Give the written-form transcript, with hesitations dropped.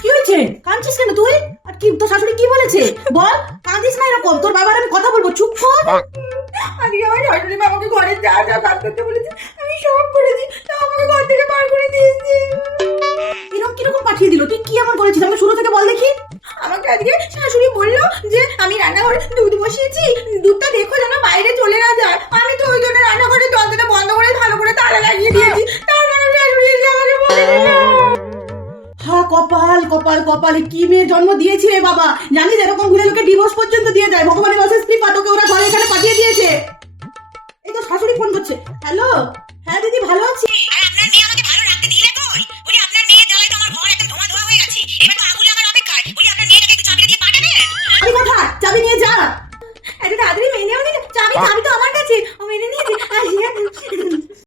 কি হয়েছে? কাঁদছিস কেন তুই? আর কি তোর শাশুড়ি কি বলেছে বল? কাঁদিস না এরকম, তোর বাবার আমি কথা বলবো, চুপ কর। আজকে আমার শাশুড়ি মা আমাকে ঘরে যা যা কাজ করতে বলেছে আমি সব করেছি, তাও আমাকে ঘর থেকে বার করে দিয়েছে। এরকম কিরকম পাঠিয়ে দিল? তুই কি এমন করেছিস আমাকে শুরু থেকে বল দেখি। আমাকে আজকে শাশুড়ি বললো যে আমি রান্নাঘরে দুধ বসিয়েছি, দুধটা দেখো যেন বাইরে চলে না যায়। আমি তো ওই জন্য রান্নাঘরের দরজাটা বন্ধ করে ভালো করে তালা লাগিয়ে দিয়েছি। তারপরে শাশুড়ি এসে আমাকে বলে দিল। হা কপাল কপাল কপাল, কি মেয়ের জন্ম দিয়েছিলে বাবা। জানিস এরকম ঘুরে লোকে ডিভোর্স পর্যন্ত দিয়ে যায়। ভগবানের অশেষ কৃপা, তোকে ওরা ঘরে এখানে পাঠিয়ে দিয়েছে। এই তো শাশুড়ি ফোন করছে। হ্যালো, হ্যাঁ দিদি ভালো আছি। আর আপনার মেয়ে আমাকে ভালো রাখতে দিলে কই?